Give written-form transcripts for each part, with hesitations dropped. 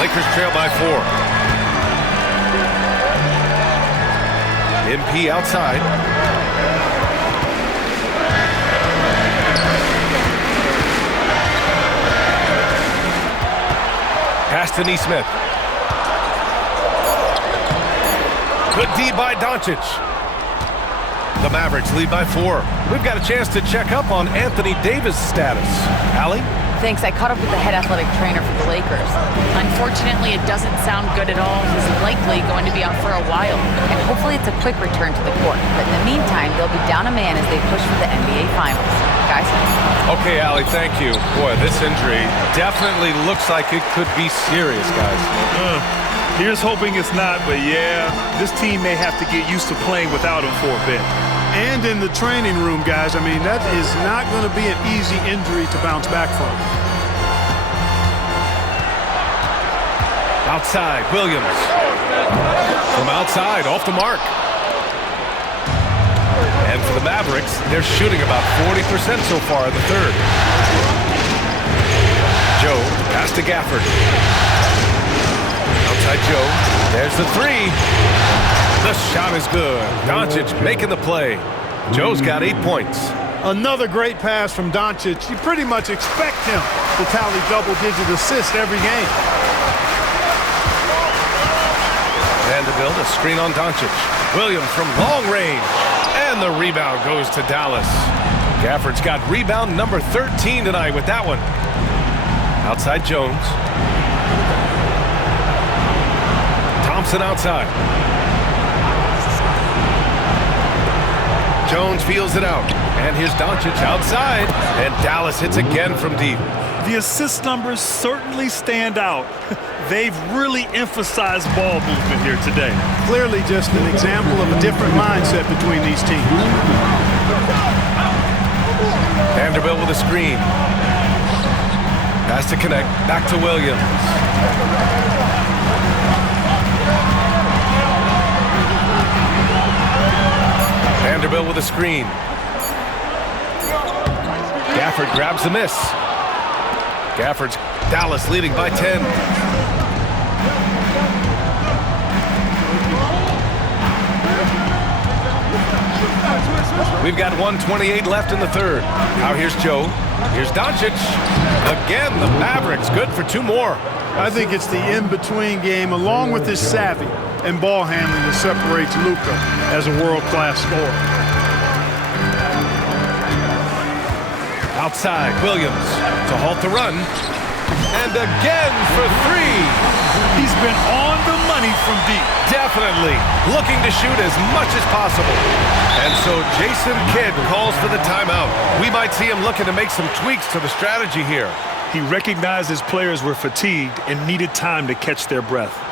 Lakers trail by 4. MP outside. Pass to Neesmith. Good D by Doncic. The Mavericks lead by 4. We've got a chance to check up on Anthony Davis' status. Allie? Thanks. I caught up with the head athletic trainer for the Lakers. Unfortunately, it doesn't sound good at all. He's likely going to be out for a while. And hopefully it's a quick return to the court. But in the meantime, they'll be down a man as they push for the NBA Finals. Guys? Okay, Allie, thank you. Boy, this injury definitely looks like it could be serious, guys. Here's hoping it's not, but yeah, this team may have to get used to playing without him for a bit. And in the training room, guys, I mean, that is not going to be an easy injury to bounce back from. Outside, Williams. From outside, off the mark. And for the Mavericks, they're shooting about 40% so far in the third. Joe, pass to Gafford. Outside Joe, there's the 3. The shot is good. Doncic making the play. Joe's got 8 points. Another great pass from Doncic. You pretty much expect him to tally double-digit assists every game. Vanderbilt, a screen on Doncic. Williams from long range. And the rebound goes to Dallas. Gafford's got rebound number 13 tonight with that one. Outside Jones. Thompson outside. Jones feels it out. And here's Doncic outside. And Dallas hits again from deep. The assist numbers certainly stand out. They've really emphasized ball movement here today. Clearly just an example of a different mindset between these teams. Vanderbilt with a screen. Pass to connect. Back to Williams. Vanderbilt with a screen. Gafford grabs the miss. Gafford's Dallas leading by 10. We've got 1:28 left in the third. Now here's Joe. Here's Doncic. Again, the Mavericks good for 2 more. I think it's the in-between game along with his savvy and ball handling that separates Luka as a world-class scorer. Outside, Williams to halt the run. And again for 3. He's been on the money from deep. Definitely looking to shoot as much as possible. And so Jason Kidd calls for the timeout. We might see him looking to make some tweaks to the strategy here. He recognized his players were fatigued and needed time to catch their breath.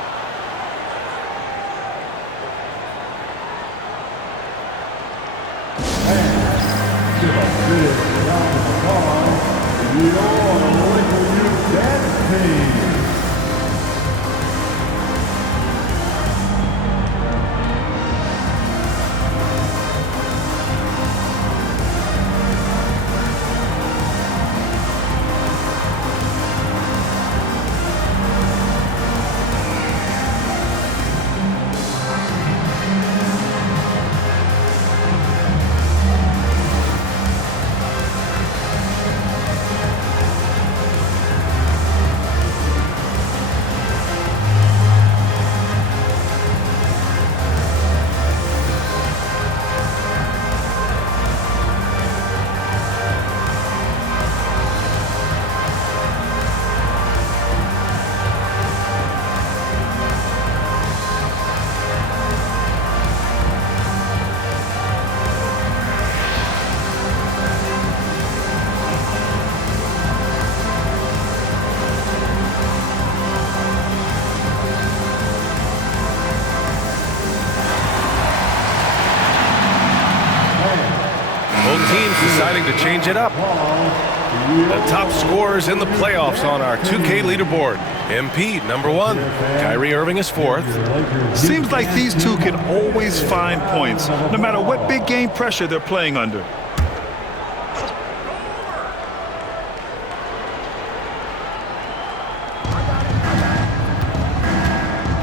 Deciding to change it up. The top scorers in the playoffs on our 2K leaderboard. MP, number 1. Kyrie Irving is 4th. Seems like these two can always find points, no matter what big game pressure they're playing under.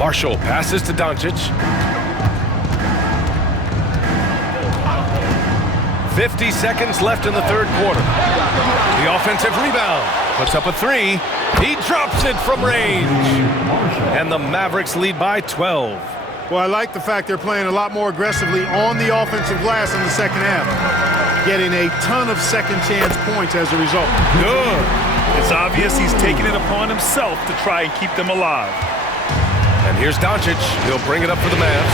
Marshall passes to Doncic. 50 seconds left in the third quarter. The offensive rebound. Puts up a three. He drops it from range. And the Mavericks lead by 12. Well, I like the fact they're playing a lot more aggressively on the offensive glass in the second half, getting a ton of second chance points as a result. Good. It's obvious he's taking it upon himself to try and keep them alive. And here's Doncic. He'll bring it up for the Mavs.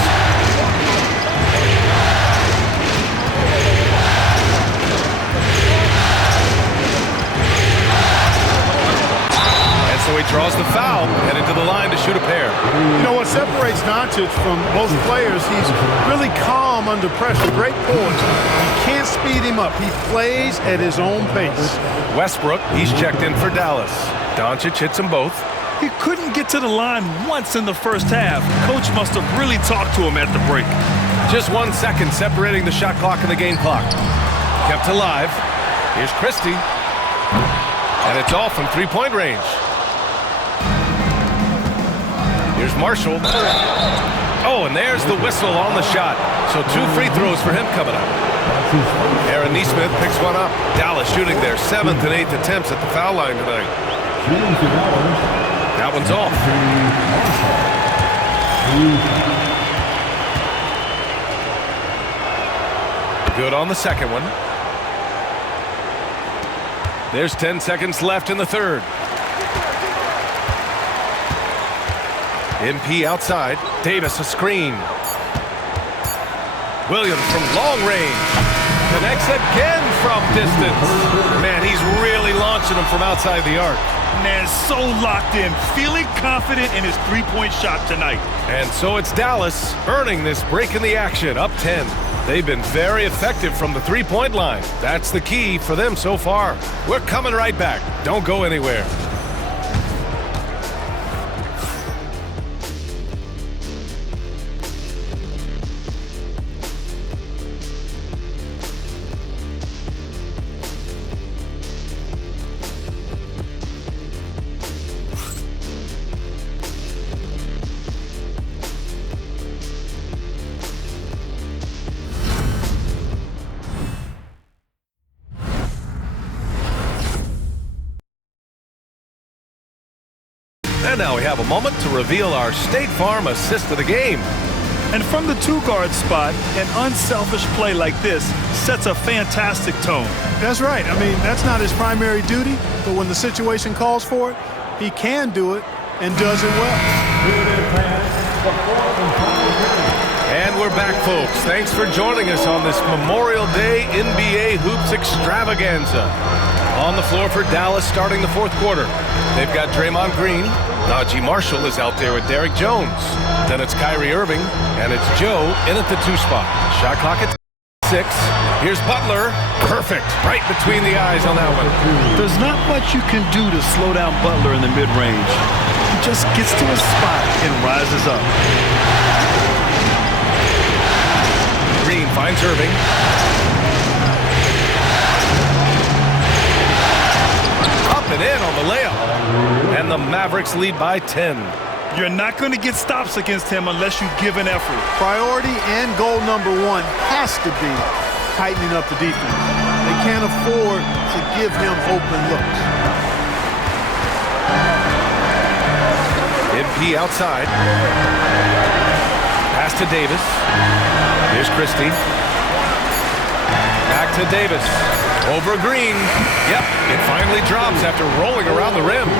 So he draws the foul, headed to the line to shoot a pair. You know what separates Doncic from most players? He's really calm under pressure. Great poise. You can't speed him up. He plays at his own pace. Westbrook, he's checked in for Dallas. Doncic hits them both. He couldn't get to the line once in the first half. Coach must have really talked to him at the break. Just 1 second separating the shot clock and the game clock. Kept alive. Here's Christie. And it's off from three-point range. Here's Marshall. Oh, and there's the whistle on the shot. So 2 free throws for him coming up. Aaron Nesmith picks one up. Dallas shooting their 7th and 8th attempts at the foul line tonight. That one's off. Good on the second one. There's 10 seconds left in the third. MP outside. Davis a screen. Williams from long range. Connects again from distance. Man, he's really launching them from outside the arc. Man, so locked in, feeling confident in his three-point shot tonight. And so it's Dallas earning this break in the action, up 10. They've been very effective from the three-point line. That's the key for them so far. We're coming right back. Don't go anywhere. And now we have a moment to reveal our State Farm assist of the game. And from the two-guard spot, an unselfish play like this sets a fantastic tone. That's right. I mean, that's not his primary duty, but when the situation calls for it, he can do it and does it well. And we're back, folks. Thanks for joining us on this Memorial Day NBA Hoops extravaganza. On the floor for Dallas starting the fourth quarter. They've got Draymond Green. Najee Marshall is out there with Derrick Jones. Then it's Kyrie Irving, and it's Joe in at the 2 spot. Shot clock at 6. Here's Butler. Perfect. Right between the eyes on that one. There's not much you can do to slow down Butler in the mid-range. He just gets to his spot and rises up. Green finds Irving. Up and in on the layup. And the Mavericks lead by 10. You're not going to get stops against him unless you give an effort. Priority and goal number 1 has to be tightening up the defense. They can't afford to give him open looks. MP outside. Pass to Davis. Here's Christie. Back to Davis. Over Green. Yep, it finally drops after rolling around the rim.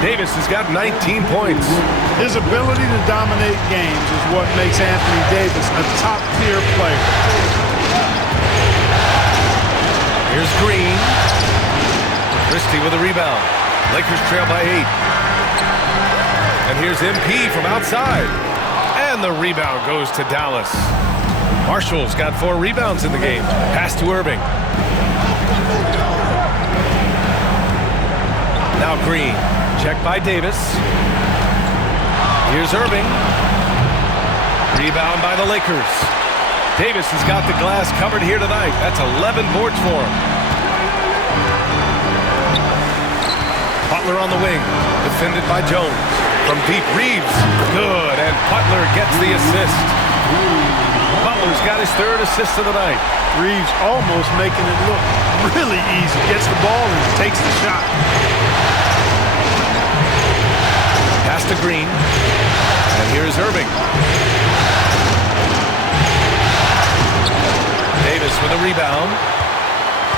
Davis has got 19 points. His ability to dominate games is what makes Anthony Davis a top-tier player. Here's Green. Christie with a rebound. Lakers trail by 8. And here's MP from outside. And the rebound goes to Dallas. Marshall's got 4 rebounds in the game. Pass to Irving. Now Green, checked by Davis. Here's Irving. Rebound by the Lakers. Davis has got the glass covered here tonight. That's 11 boards for him. Butler on the wing, defended by Jones. From deep, Reeves. Good, and Butler gets the assist. Butler's got his third assist of the night. Reeves almost making it look really easy. Gets the ball and takes the shot. Pass to Green. And here's Irving. Davis with a rebound.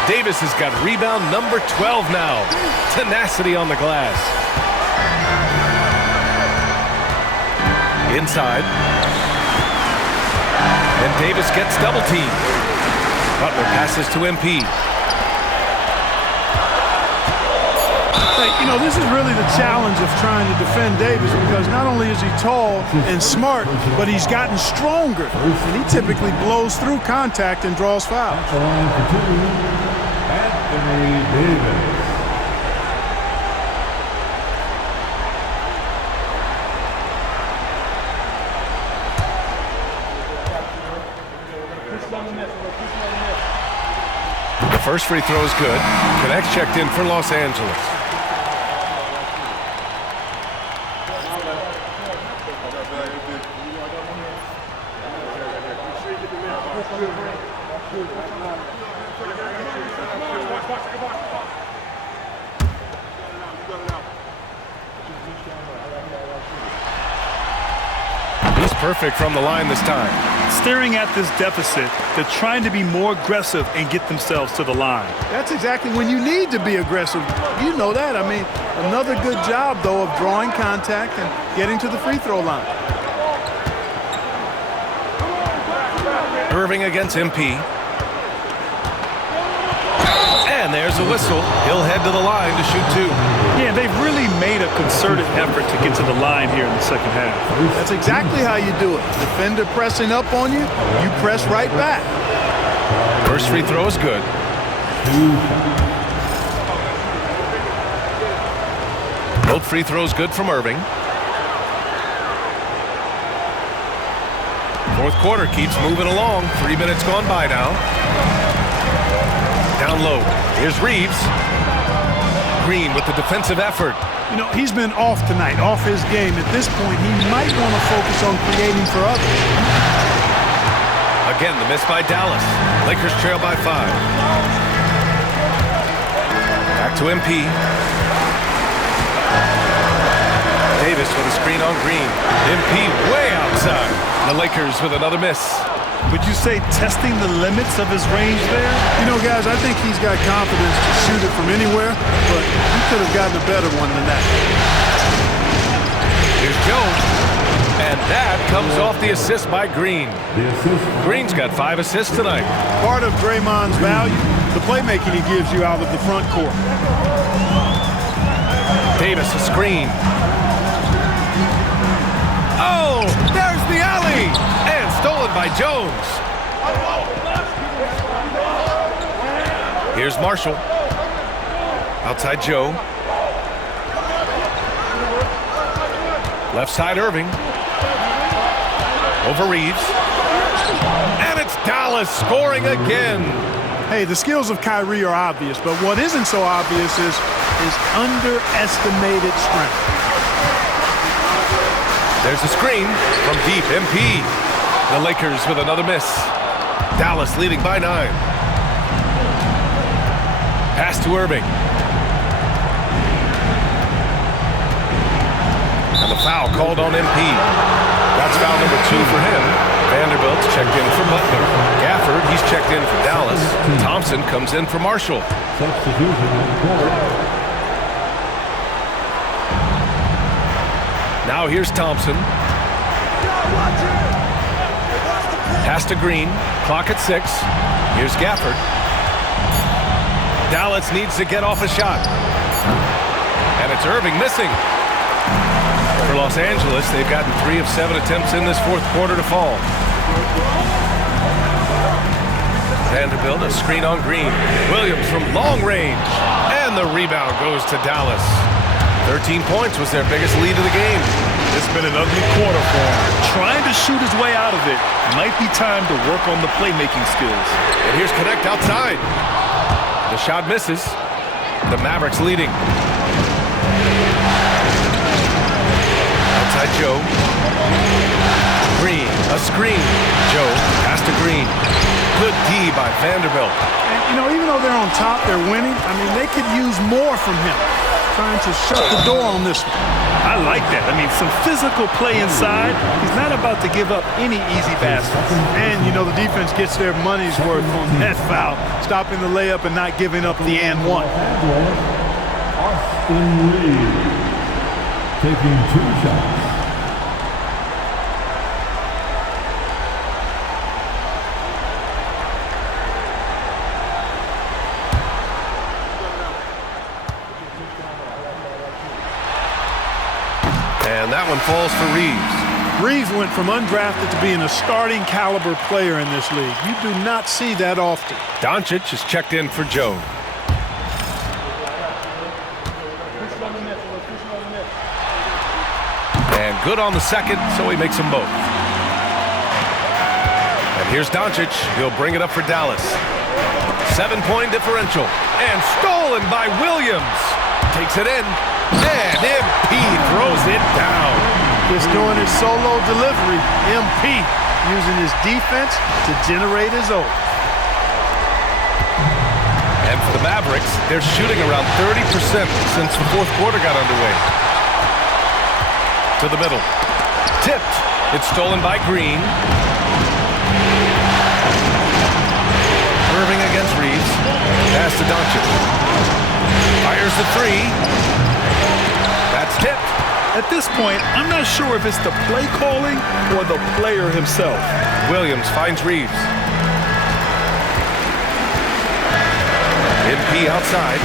Davis has got rebound number 12 now. Tenacity on the glass. Inside. And Davis gets double teamed. Butler passes to MP. Hey, you know, this is really the challenge of trying to defend Davis because not only is he tall and smart, but he's gotten stronger. And he typically blows through contact and draws fouls. Anthony Davis. The first free throw is good. Connects checked in for Los Angeles. He's perfect from the line this time. Staring at this deficit, they're trying to be more aggressive and get themselves to the line. That's exactly when you need to be aggressive. You know that. I mean, another good job, though, of drawing contact and getting to the free throw line. Irving against MP. And there's a whistle. He'll head to the line to shoot two. Yeah, they've really made a concerted effort to get to the line here in the second half. That's exactly how you do it. Defender pressing up on you, you press right back. First free throw is good. Both free throws good from Irving. Fourth quarter keeps moving along. 3 minutes gone by now. Down low. Here's Reeves. Green with the defensive effort. You know, he's been off tonight, off his game. At this point, he might want to focus on creating for others. Again, the miss by Dallas. Lakers trail by 5. Back to MP. Davis with a screen on Green. MP way outside. The Lakers with another miss. Would you say testing the limits of his range there? You know, guys, I think he's got confidence to shoot it from anywhere, but he could have gotten a better one than that. Here's Jones. And that comes off the assist by Green. Green's got 5 assists tonight. Part of Draymond's value, the playmaking he gives you out of the front court. Davis a screen. Oh, there's the alley. And stolen by Jones. Here's Marshall. Outside Joe. Left side Irving. Over Reeves. And it's Dallas scoring again. Hey, the skills of Kyrie are obvious, but what isn't so obvious is his underestimated strength. There's a screen from deep. MP. The Lakers with another miss. Dallas leading by 9. Pass to Irving. And the foul called on MP. That's foul number 2 for him. Vanderbilt's checked in for Butler. Gafford, he's checked in for Dallas. Thompson comes in for Marshall. Now here's Thompson. Pass to Green. Clock at 6. Here's Gafford. Dallas needs to get off a shot. And it's Irving missing. For Los Angeles, they've gotten 3 of 7 attempts in this fourth quarter to fall. Vanderbilt, a screen on Green. Williams from long range. And the rebound goes to Dallas. 13 points was their biggest lead of the game. It's been an ugly quarter for him. Trying to shoot his way out of it. Might be time to work on the playmaking skills. And here's Connect outside. The shot misses. The Mavericks leading. Joe. Green, a screen. Joe, pass to Green. Good D by Vanderbilt. And, you know, even though they're on top, they're winning. I mean, they could use more from him. Trying to shut the door on this one. I like that. I mean, some physical play inside. He's not about to give up any easy baskets. And, you know, the defense gets their money's worth on that foul, stopping the layup and not giving up the and one. Austin Reeves taking 2 shots. And that one falls for Reeves. Reeves went from undrafted to being a starting caliber player in this league. You do not see that often. Doncic is checked in for Joe. And good on the second, so he makes them both. And here's Doncic. He'll bring it up for Dallas. 7-point differential. And stolen by Williams. Takes it in. And MP throws it down. Just doing his solo delivery. MP using his defense to generate his own. And for the Mavericks, they're shooting around 30% since the fourth quarter got underway. To the middle. Tipped. It's stolen by Green. Irving against Reeves. Pass to Doncic. Fires the three. That's tipped. At this point, I'm not sure if it's the play calling or the player himself. Williams finds Reeves. MP outside.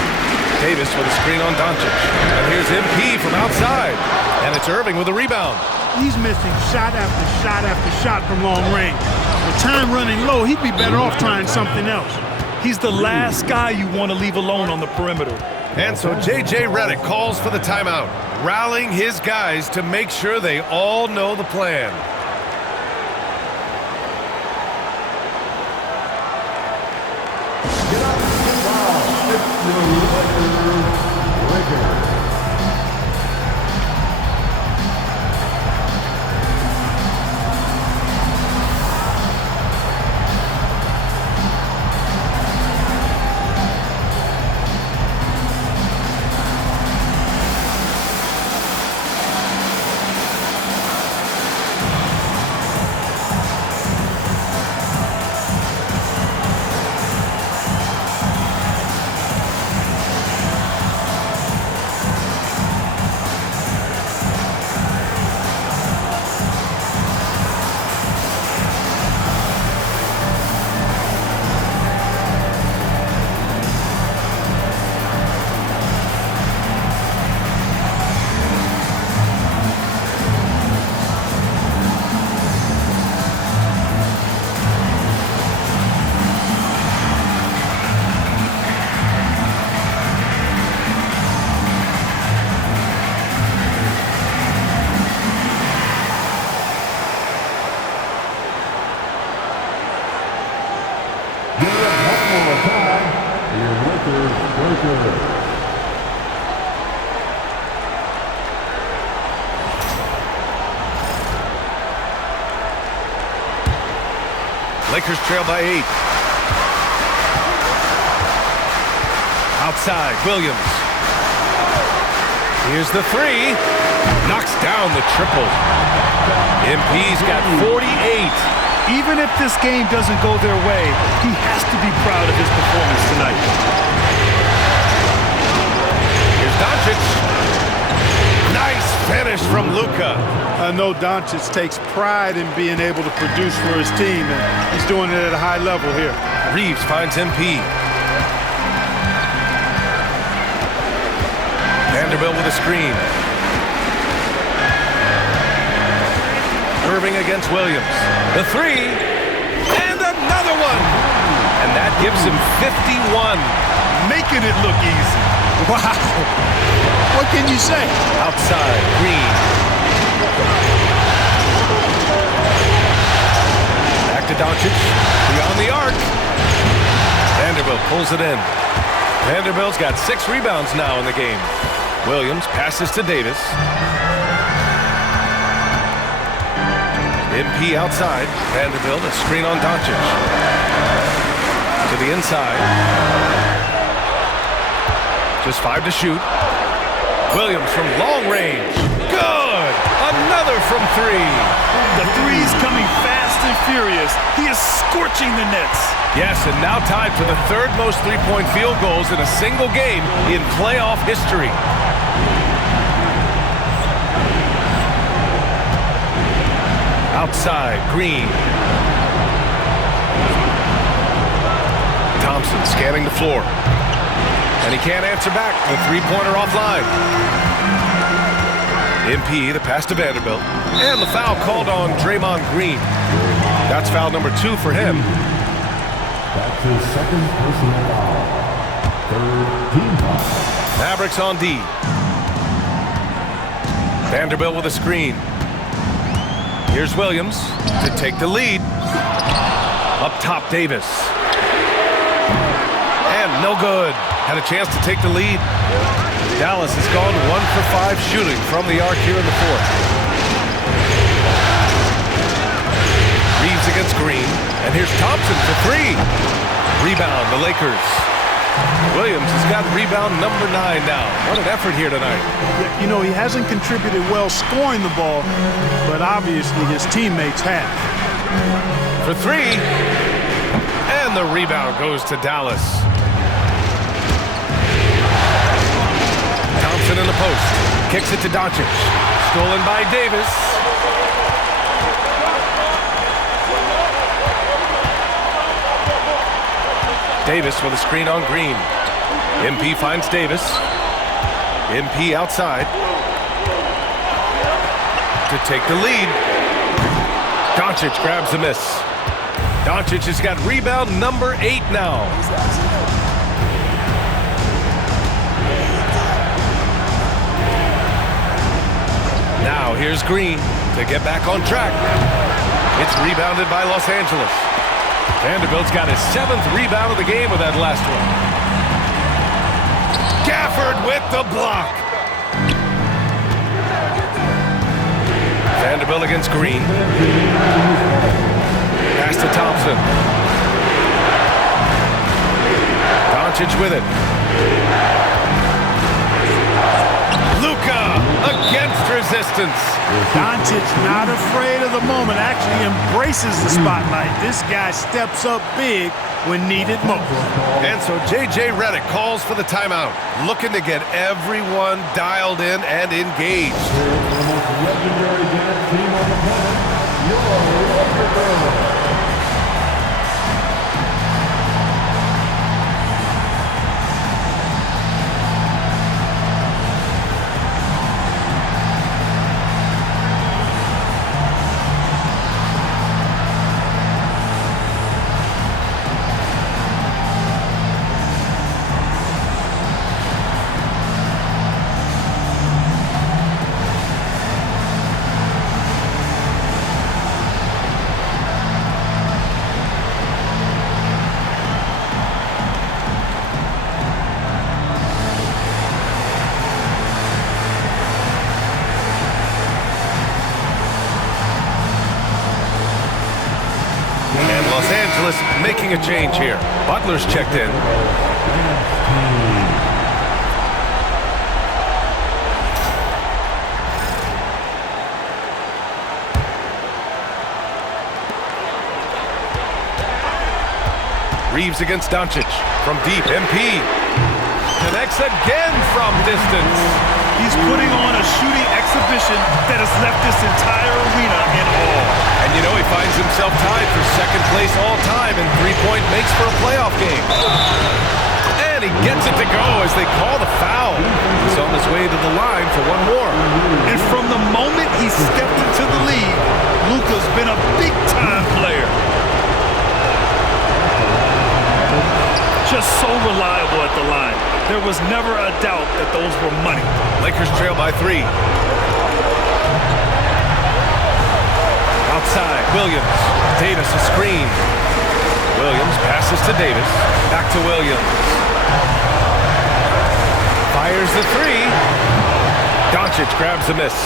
Davis with a screen on Doncic. And here's MP from outside. And it's Irving with a rebound. He's missing shot after shot after shot from long range. With time running low, he'd be better off trying something else. He's the last guy you want to leave alone on the perimeter. And so J.J. Redick calls for the timeout, rallying his guys to make sure they all know the plan. Lakers trail by 8. Outside, Williams. Here's the three. Knocks down the triple. MP's got 48. Even if this game doesn't go their way, he has to be proud of his performance tonight. Here's Doncic. Nice finish from Luka. I know Doncic takes pride in being able to produce for his team, and he's doing it at a high level here. Reeves finds MP. Vanderbilt with a screen. Irving against Williams. The three. And another one. And that gives him 51. Making it look easy. Wow. What can you say? Outside, Green. Back to Doncic. Beyond the arc. Vanderbilt pulls it in. Vanderbilt's got 6 rebounds now in the game. Williams passes to Davis. MP outside. Vanderbilt, a screen on Doncic. To the inside. Just 5 to shoot. Williams from long range. Good! Another from 3. The three's coming fast and furious. He is scorching the nets. Yes, and now tied for the 3rd most three-point field goals in a single game in playoff history. Outside, Green. Thompson scanning the floor. And he can't answer back. The three-pointer offline. MP, the pass to Vanderbilt. And the foul called on Draymond Green. That's foul number 2 for him. That's his second personal foul. 3rd team foul. Mavericks on D. Vanderbilt with a screen. Here's Williams to take the lead. Up top, Davis. And no good. Had a chance to take the lead. Dallas has gone 1 for 5 shooting from the arc here in the 4th. Reeves against Green. And here's Thompson for 3. Rebound, the Lakers. Williams has got rebound number 9 now. What an effort here tonight. You know, he hasn't contributed well scoring the ball, but obviously his teammates have. For 3. And the rebound goes to Dallas. Thompson in the post. Kicks it to Doncic. Stolen by Davis. Davis with a screen on Green. MP finds Davis. MP outside. To take the lead. Doncic grabs the miss. Doncic has got rebound number 8 now. Now here's Green to get back on track. It's rebounded by Los Angeles. Vanderbilt's got his 7th rebound of the game with that last one. Gafford with the block. Vanderbilt against Green. Pass to Thompson. Doncic with it. Luka against resistance. Doncic not afraid of the moment, actually embraces the spotlight. This guy steps up big when needed most. And so J.J. Redick calls for the timeout, looking to get everyone dialed in and engaged. The most legendary dance team on the planet, your Lakers. Los Angeles making a change here. Butler's checked in. Reeves against Doncic. From deep, MP. Connects again from distance. He's putting on a shooting exhibition that has left this entire arena in awe. And you know he finds himself tied for 2nd place all time in three-point makes for a playoff game. And he gets it to go as they call the foul. He's on his way to the line for one more. And from the moment he stepped into the league, Luka's been a big-time player. Just so reliable at the line. There was never a doubt that those were money. Lakers trail by 3. Outside, Williams. Davis a screen. Williams passes to Davis. Back to Williams. Fires the 3. Doncic grabs the miss.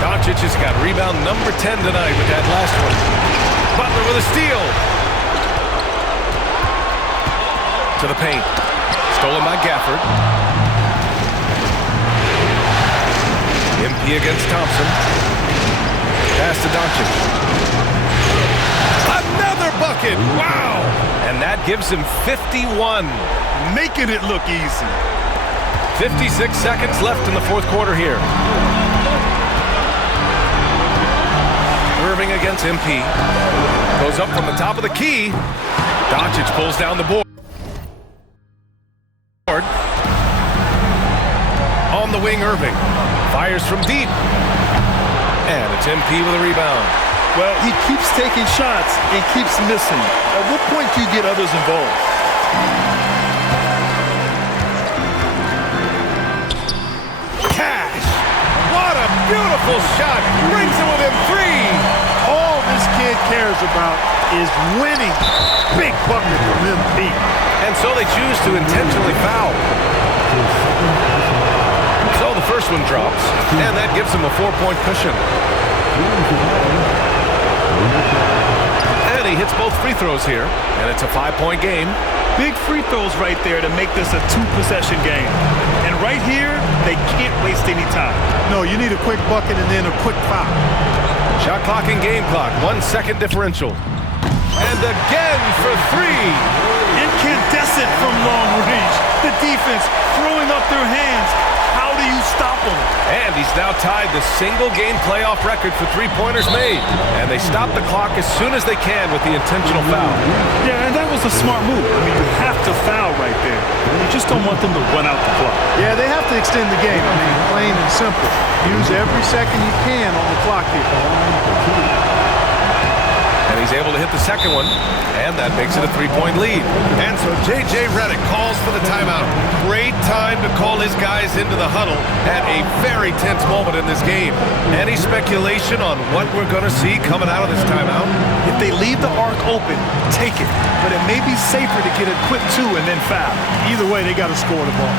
Doncic has got rebound number 10 tonight with that last one. Butler with a steal. To the paint. Stolen by Gafford. MP against Thompson. Pass to Doncic. Another bucket! Wow! And that gives him 51. Making it look easy. 56 seconds left in the fourth quarter here. Irving against MP. Goes up from the top of the key. Doncic pulls down the board. On the wing, Irving. Fires from deep. And it's MP with a rebound. Well, he keeps taking shots and keeps missing. At what point do you get others involved? Cash! What a beautiful shot! Brings him within 3! All this kid cares about is winning. Big bucket from MP. And so they choose to intentionally foul. So the first one drops, and that gives him a 4-point cushion. And he hits both free throws here, and it's a 5-point game. Big free throws right there to make this a 2-possession game. And right here, they can't waste any time. No, you need a quick bucket and then a quick foul. Shot clock and game clock, 1 second differential. And again for 3. Incandescent from long range. The defense throwing up their hands. How do you stop them? And he's now tied the single-game playoff record for three-pointers made. And they stop the clock as soon as they can with the intentional foul. Yeah, and that was a smart move. I mean, you have to foul right there. You just don't want them to run out the clock. Yeah, they have to extend the game. I mean, plain and simple. Use every second you can on the clock here. And he's able to hit the second one, and that makes it a 3-point lead. And so J.J. Redick calls for the timeout. Great time to call his guys into the huddle at a very tense moment in this game. Any speculation on what we're going to see coming out of this timeout? If they leave the arc open, take it. But it may be safer to get a quick 2 and then foul. Either way, they got to score the ball.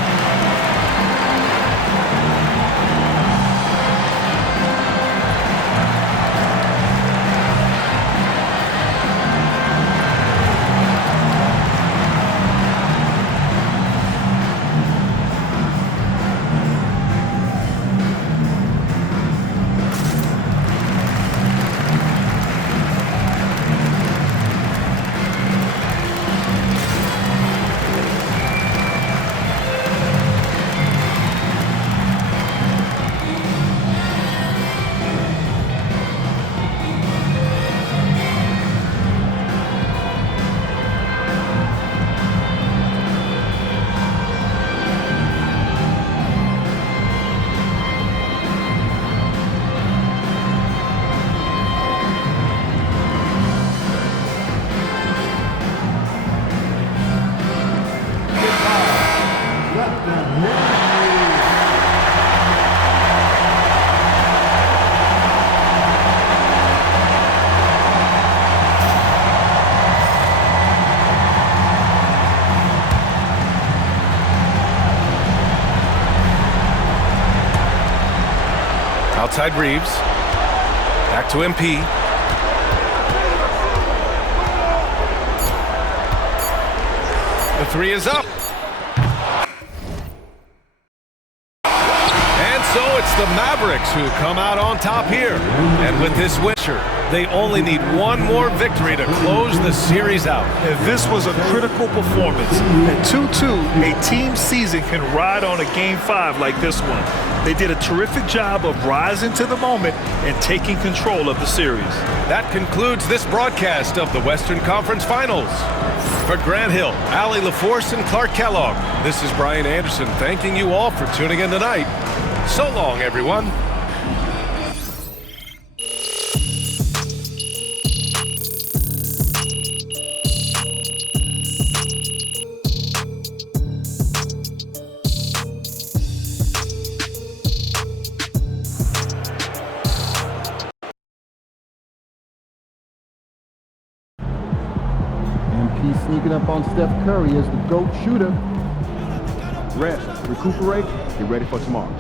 Outside Reeves. Back to MP. The 3 is up. And so it's the Mavericks who come out on top here. And with this win, they only need one more victory to close the series out. And this was a critical performance. At 2-2, a team season can ride on a Game 5 like this one. They did a terrific job of rising to the moment and taking control of the series. That concludes this broadcast of the Western Conference Finals. For Grant Hill, Allie LaForce, and Clark Kellogg, this is Brian Anderson thanking you all for tuning in tonight. So long, everyone. He's sneaking up on Steph Curry as the GOAT shooter. Rest, recuperate, get ready for tomorrow.